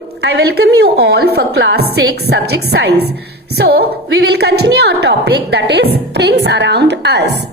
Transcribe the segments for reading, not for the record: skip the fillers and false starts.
I welcome you all for class 6 subject science. So, we will continue our topic, that is things around us.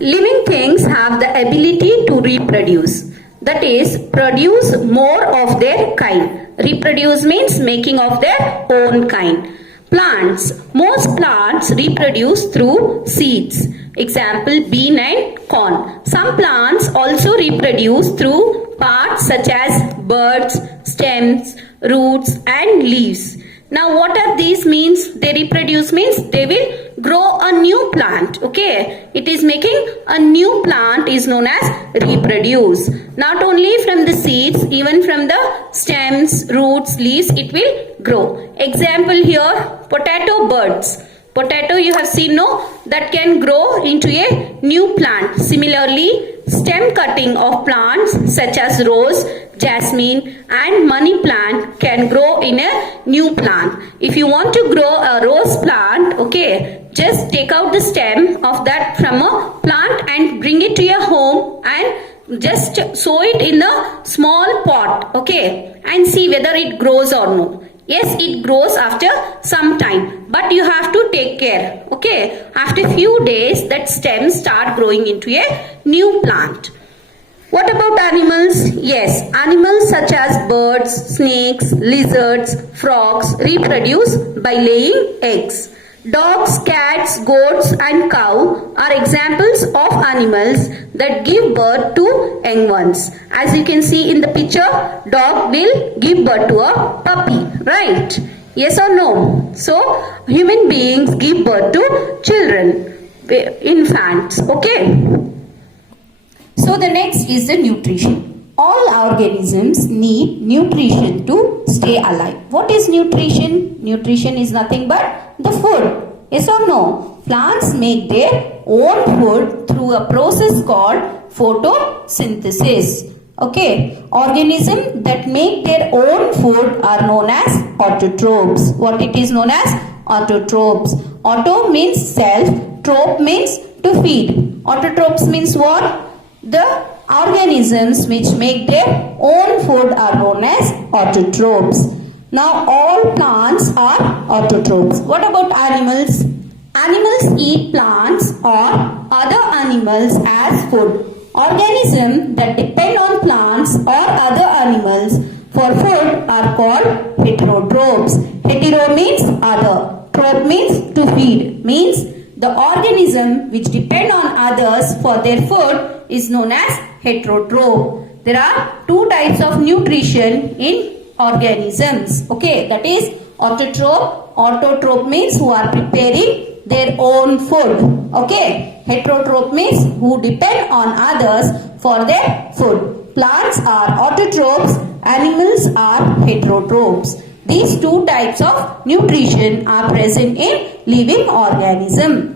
Living things have the ability to reproduce, that is produce more of their kind. Reproduce means making of their own kind. Plants. Most plants reproduce through seeds. Example, bean and corn. Some plants also reproduce through parts such as buds, stems, roots and leaves. Now what are these means? They reproduce means they will grow a new plant. Okay, it is making a new plant is known as reproduce. Not only from the seeds, even from the stems, roots, leaves it will grow. Example here, potato buds. Potato you have seen, no, that can grow into a new plant. Similarly, stem cutting of plants such as rose, jasmine and money plant can grow in a new plant. If you want to grow a rose plant, okay, just take out the stem of that from a plant and bring it to your home and just sow it in a small pot, okay, and see whether it grows or no. Yes, it grows after some time, but you have to take care. Okay, after few days that stems start growing into a new plant. What about animals? Yes, animals such as birds, snakes, lizards, frogs reproduce by laying eggs. Dogs, cats, goats and cow are examples of animals that give birth to young ones. As you can see in the picture, dog will give birth to a puppy, right? Yes or no? So, human beings give birth to children, infants, okay? So, the next is the nutrition. All organisms need nutrition to stay alive. What is nutrition? Nutrition is nothing but the food. Yes or no? Plants make their own food through a process called photosynthesis. Okay. Organisms that make their own food are known as autotrophs. What it is known as? Autotrophs. Auto means self. Troph means to feed. Autotrophs means what? The organisms which make their own food are known as autotrophs. Now all plants are autotrophs. What about animals? Animals eat plants or other animals as food. Organisms that depend on plants or other animals for food are called heterotrophs. Hetero means other. Troph means to feed. Means the organism which depend on others for their food is known as heterotroph. There are two types of nutrition in organisms. Okay, that is autotroph. Autotroph means who are preparing their own food. Okay, heterotroph means who depend on others for their food. Plants are autotrophs, animals are heterotrophs. These two types of nutrition are present in living organism.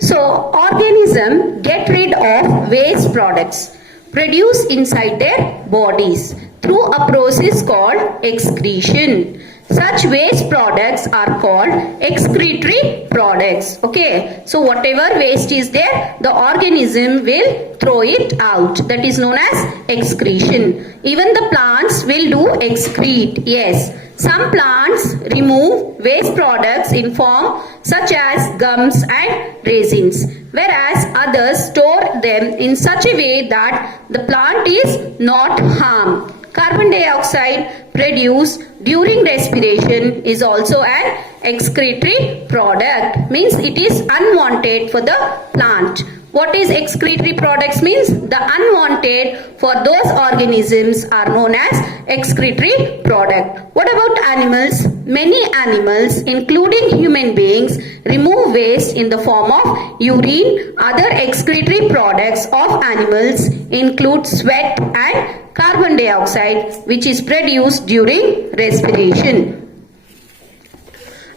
So, organisms get rid of waste products produced inside their bodies through a process called excretion. Such waste products are called excretory products. Okay. So whatever waste is there, the organism will throw it out. That is known as excretion. Even the plants will do excrete. Yes. Some plants remove waste products in form such as gums and resins, whereas others store them in such a way that the plant is not harmed. Carbon dioxide produced during respiration is also an excretory product. Means it is unwanted for the plant. What is excretory products means? The unwanted for those organisms are known as excretory product. What about animals? Many animals, including human beings, remove waste in the form of urine. Other excretory products of animals include sweat and carbon dioxide, which is produced during respiration.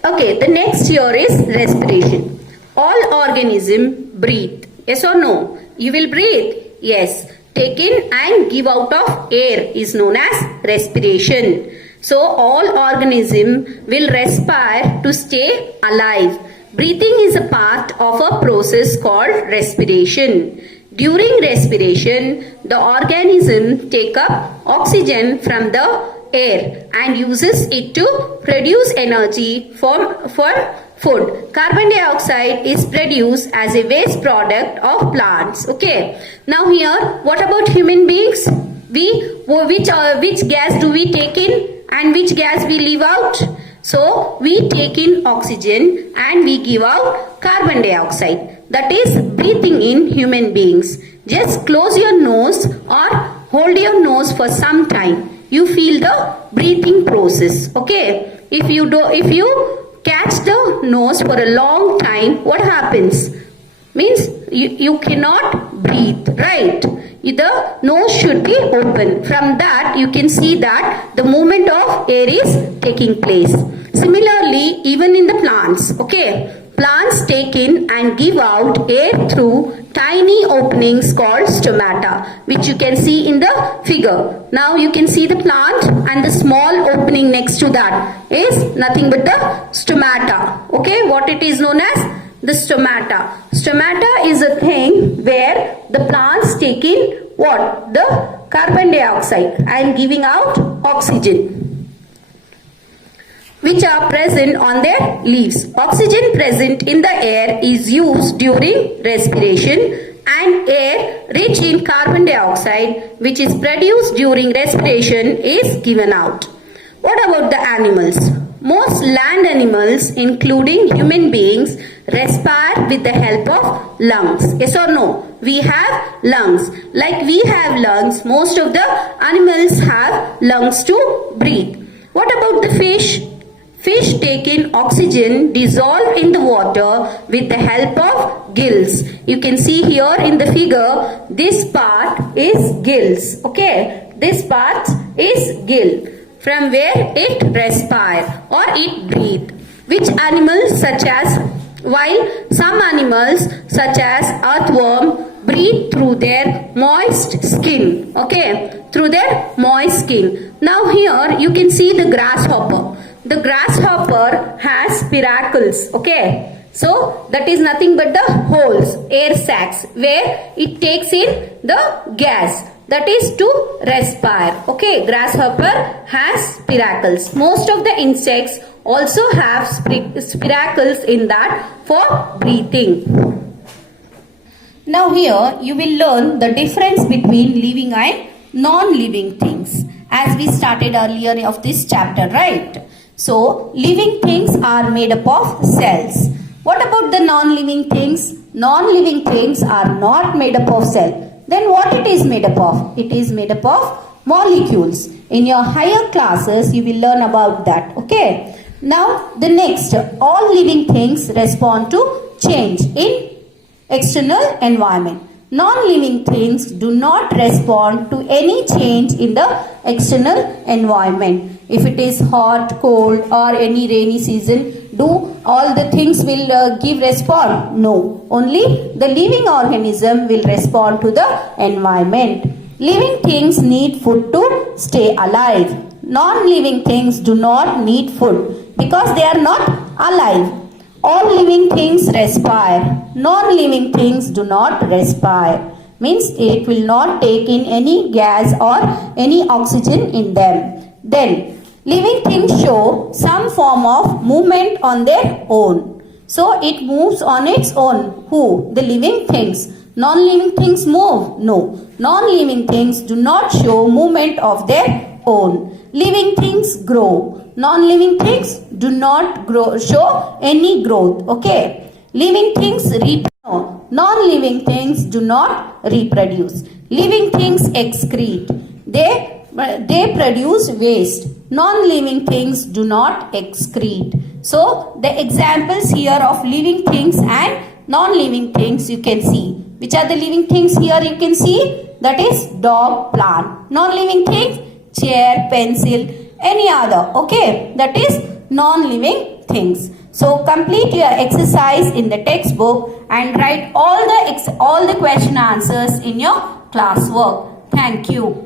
Okay, the next here is respiration. All organisms breathe. Yes or no? You will breathe. Yes. Take in and give out of air is known as respiration. So all organisms will respire to stay alive. Breathing is a part of a process called respiration. During respiration, the organism take up oxygen from the air and uses it to produce energy for food. Carbon dioxide is produced as a waste product of plants. Okay. Now here, what about human beings? Which gas do we take in and which gas we leave out? So we take in oxygen and we give out carbon dioxide. That is breathing in human beings. Just close your nose or hold your nose for some time. You feel the breathing process. Okay. If you catch the nose for a long time, what happens? Means you cannot breathe, right? The nose should be open. From that you can see that the movement of air is taking place. Similarly, even in the plants, okay, plants take in and give out air through tiny openings called stomata, which you can see in the figure. Now you can see the plant and the small opening next to that is nothing but the stomata. Okay, what it is known as? The stomata. Stomata is a thing where the plants take in what? The carbon dioxide and giving out oxygen, which are present on their leaves. Oxygen present in the air is used during respiration, and air rich in carbon dioxide, which is produced during respiration, is given out. What about the animals? Most land animals, including human beings, respire with the help of lungs. Yes or no? We have lungs. Like we have lungs, most of the animals have lungs to breathe. What about the fish? Fish take in oxygen dissolved in the water with the help of gills. You can see here in the figure, this part is gills. Okay, this part is gill, from where it respire or it breathe. Which animals such as, while some animals such as earthworm breathe through their moist skin. Okay, through their moist skin. Now here you can see the grasshopper. The grasshopper has spiracles. Okay, so that is nothing but the holes, air sacs, where it takes in the gas. That is to respire. Okay, grasshopper has spiracles. Most of the insects also have spiracles in that for breathing. Now here you will learn the difference between living and non-living things, as we started earlier of this chapter, right? So living things are made up of cells. What about the non-living things? Non-living things are not made up of cells. Then what it is made up of? It is made up of molecules. In your higher classes you will learn about that. Okay. Now the next, all living things respond to change in external environment. Non-living things do not respond to any change in the external environment. If it is hot, cold or any rainy season, do all the things will give respond? No. Only the living organism will respond to the environment. Living things need food to stay alive. Non-living things do not need food because they are not alive. All living things respire. Non-living things do not respire. Means it will not take in any gas or any oxygen in them. Then living things show some form of movement on their own. So it moves on its own. Who? The living things. Non-living things move? No. Non-living things do not show movement of their own. Living things grow. Non-living things do not show any growth. Okay. Living things reproduce. Non-living things do not reproduce. Living things excrete. They produce waste. Non-living things do not excrete. So the examples here of living things and non-living things you can see. Which are the living things here you can see? That is dog, plant. Non-living things, chair, pencil, any other. Okay, that is non-living things. So complete your exercise in the textbook and write all the question answers in your classwork. Thank you.